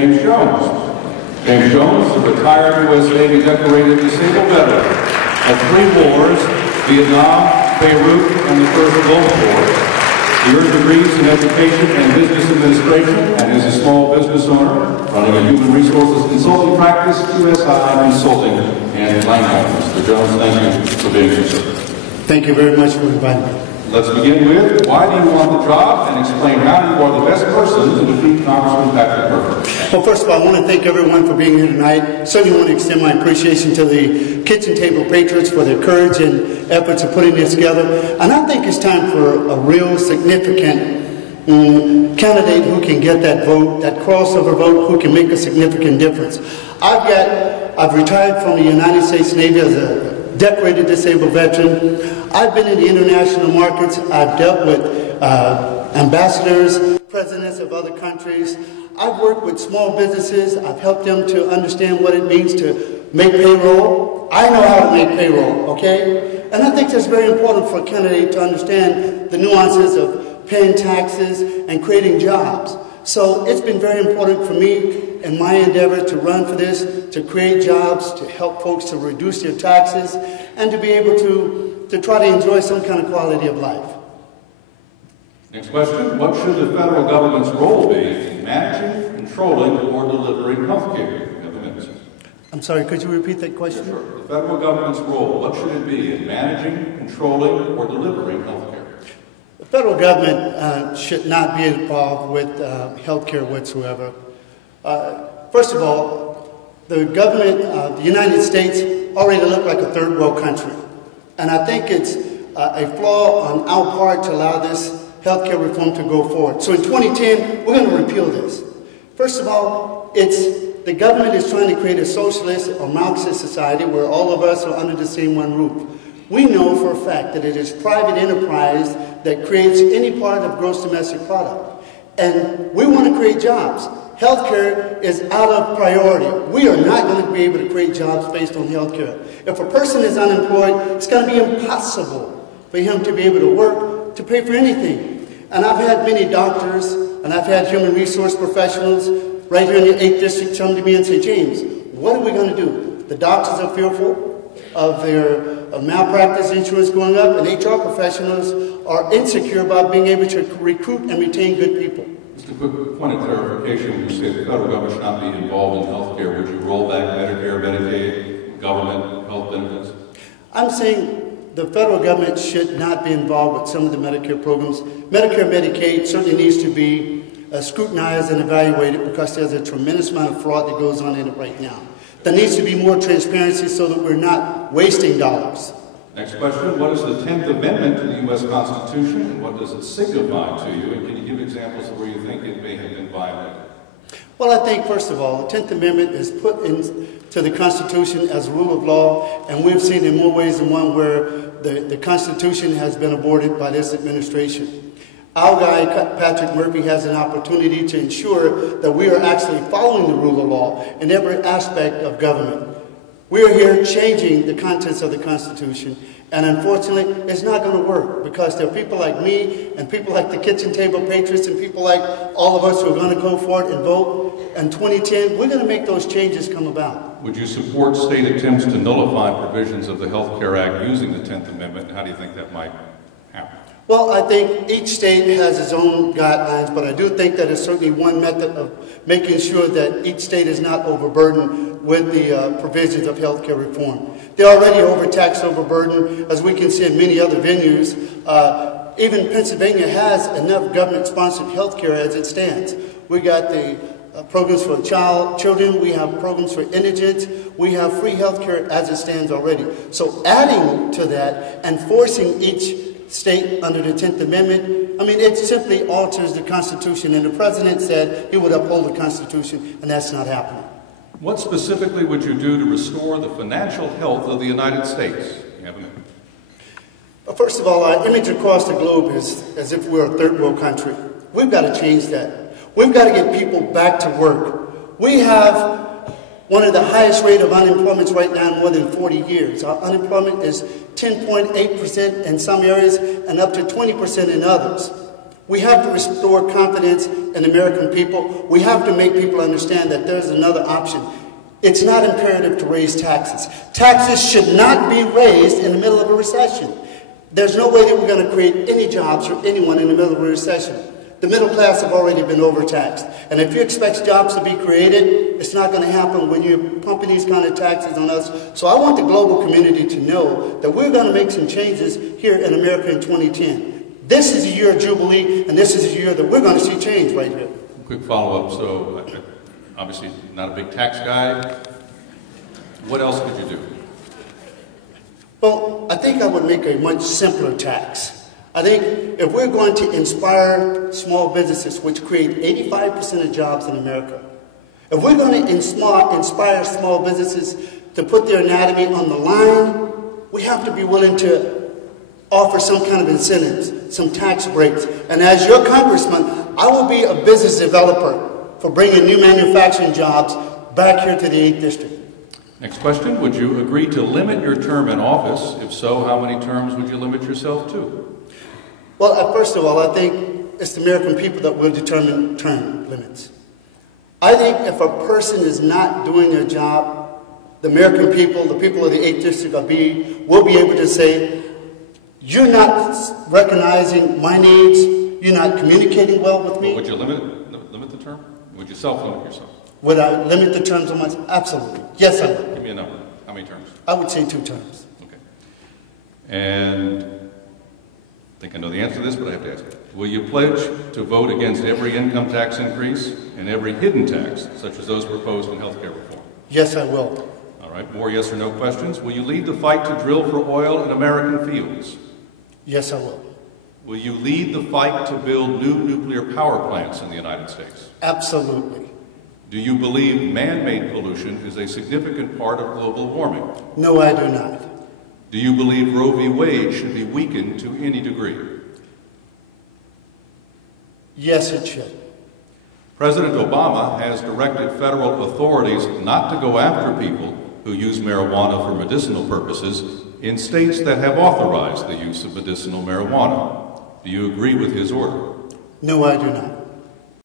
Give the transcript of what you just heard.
James Jones. James Jones, a retired U.S. Navy decorated disabled veteran of 3 wars, Vietnam, Beirut, and the First Gulf War. He earned degrees in education and business administration and is a small business owner running a human resources consulting practice, QSI Consulting, and Langholm. Mr. Jones, thank you for being here, sir. Thank you very much for inviting me. Let's begin with, why do you want the job, and explain how you are the best person to defeat Congressman Patrick Murphy. Well, first of all, I want to thank everyone for being here tonight. Certainly want to extend my appreciation to the Kitchen Table Patriots for their courage and efforts of putting this together. And I think it's time for a real significant candidate who can get that vote, that crossover vote, who can make a significant difference. I've retired from the United States Navy as a decorated disabled veteran. I've been in the international markets. I've dealt with ambassadors, presidents of other countries. I've worked with small businesses. I've helped them to understand what it means to make payroll. I know how to make payroll, okay? And I think that's very important for a candidate to understand the nuances of paying taxes and creating jobs. So it's been very important for me in my endeavor to run for this, to create jobs, to help folks to reduce their taxes, and to be able to try to enjoy some kind of quality of life. Next question. What should the federal government's role be in managing, controlling, or delivering health care? I'm sorry, could you repeat that question? Sure. The federal government's role, what should it be in managing, controlling, or delivering health care? The federal government should not be involved with health care whatsoever. First of all, the government, the United States, already look like a third world country. And I think it's a flaw on our part to allow this health care reform to go forward. So in 2010, we're going to repeal this. First of all, the government is trying to create a socialist or Marxist society where all of us are under the same one roof. We know for a fact that it is private enterprise that creates any part of gross domestic product. And we want to create jobs. Healthcare is out of priority. We are not going to be able to create jobs based on healthcare. If a person is unemployed, it's going to be impossible for him to be able to work, to pay for anything. And I've had many doctors, and I've had human resource professionals right here in the 8th District come to me and say, James, what are we going to do? The doctors are fearful of their malpractice insurance going up, and HR professionals are insecure about being able to recruit and retain good people. Just a quick point of clarification. When you say the federal government should not be involved in health care, would you roll back Medicare, Medicaid, government health benefits? I'm saying the federal government should not be involved with some of the Medicare programs. Medicare, Medicaid certainly needs to be scrutinized and evaluated because there's a tremendous amount of fraud that goes on in it right now. There needs to be more transparency so that we're not wasting dollars. Next question. What is the 10th Amendment to the U.S. Constitution, and what does it signify to you? And can you give examples of where you think it may have been violated? Well, I think, first of all, the 10th Amendment is put into the Constitution as a rule of law, and we've seen in more ways than one where the Constitution has been aborted by this administration. Our guy, Patrick Murphy, has an opportunity to ensure that we are actually following the rule of law in every aspect of government. We are here changing the contents of the Constitution, and unfortunately, it's not going to work because there are people like me and people like the Kitchen Table Patriots and people like all of us who are going to go for it and vote. In 2010, we're going to make those changes come about. Would you support state attempts to nullify provisions of the Health Care Act using the 10th Amendment? How do you think that might happen? Well, I think each state has its own guidelines, but I do think that it's certainly one method of making sure that each state is not overburdened with the provisions of health care reform. They're already overtaxed, overburdened, as we can see in many other venues. Even Pennsylvania has enough government-sponsored health care as it stands. We got the programs for children, we have programs for indigents, we have free health care as it stands already. So adding to that and forcing each state under the 10th Amendment, I mean, it simply alters the Constitution, and the President said he would uphold the Constitution, and that's not happening. What specifically would you do to restore the financial health of the United States? First of all, our image across the globe is as if we're a third world country. We've got to change that. We've got to get people back to work. We have one of the highest rate of unemployment right now in more than 40 years. Our unemployment is 10.8% in some areas and up to 20% in others. We have to restore confidence in American people. We have to make people understand that there's another option. It's not imperative to raise taxes. Taxes should not be raised in the middle of a recession. There's no way that we're going to create any jobs for anyone in the middle of a recession. The middle class have already been overtaxed. And if you expect jobs to be created, it's not going to happen when you're pumping these kind of taxes on us. So I want the global community to know that we're going to make some changes here in America in 2010. This is a year of Jubilee, and this is a year that we're going to see change right here. Quick follow-up. So, obviously not a big tax guy. What else could you do? Well, I think I would make a much simpler tax. I think if we're going to inspire small businesses, which create 85% of jobs in America, if we're going to inspire small businesses to put their anatomy on the line, we have to be willing to offer some kind of incentives, some tax breaks. And as your congressman, I will be a business developer for bringing new manufacturing jobs back here to the 8th District. Next question. Would you agree to limit your term in office? If so, how many terms would you limit yourself to? Well, first of all, I think it's the American people that will determine term limits. I think if a person is not doing their job, the American people, the people of the 8th District will be able to say, you're not recognizing my needs, you're not communicating well with me. Well, would you limit the term? Would you self-limit yourself? Would I limit the terms of my... Absolutely. Yes, I would. Give me a number. How many terms? I would say 2 terms. Okay. And I think I know the answer to this, but I have to ask it. Will you pledge to vote against every income tax increase and every hidden tax, such as those proposed in health care reform? Yes, I will. All right. More yes or no questions. Will you lead the fight to drill for oil in American fields? Yes, I will. Will you lead the fight to build new nuclear power plants in the United States? Absolutely. Do you believe man-made pollution is a significant part of global warming? No, I do not. Do you believe Roe v. Wade should be weakened to any degree? Yes, it should. President Obama has directed federal authorities not to go after people who use marijuana for medicinal purposes in states that have authorized the use of medicinal marijuana. Do you agree with his order? No, I do not.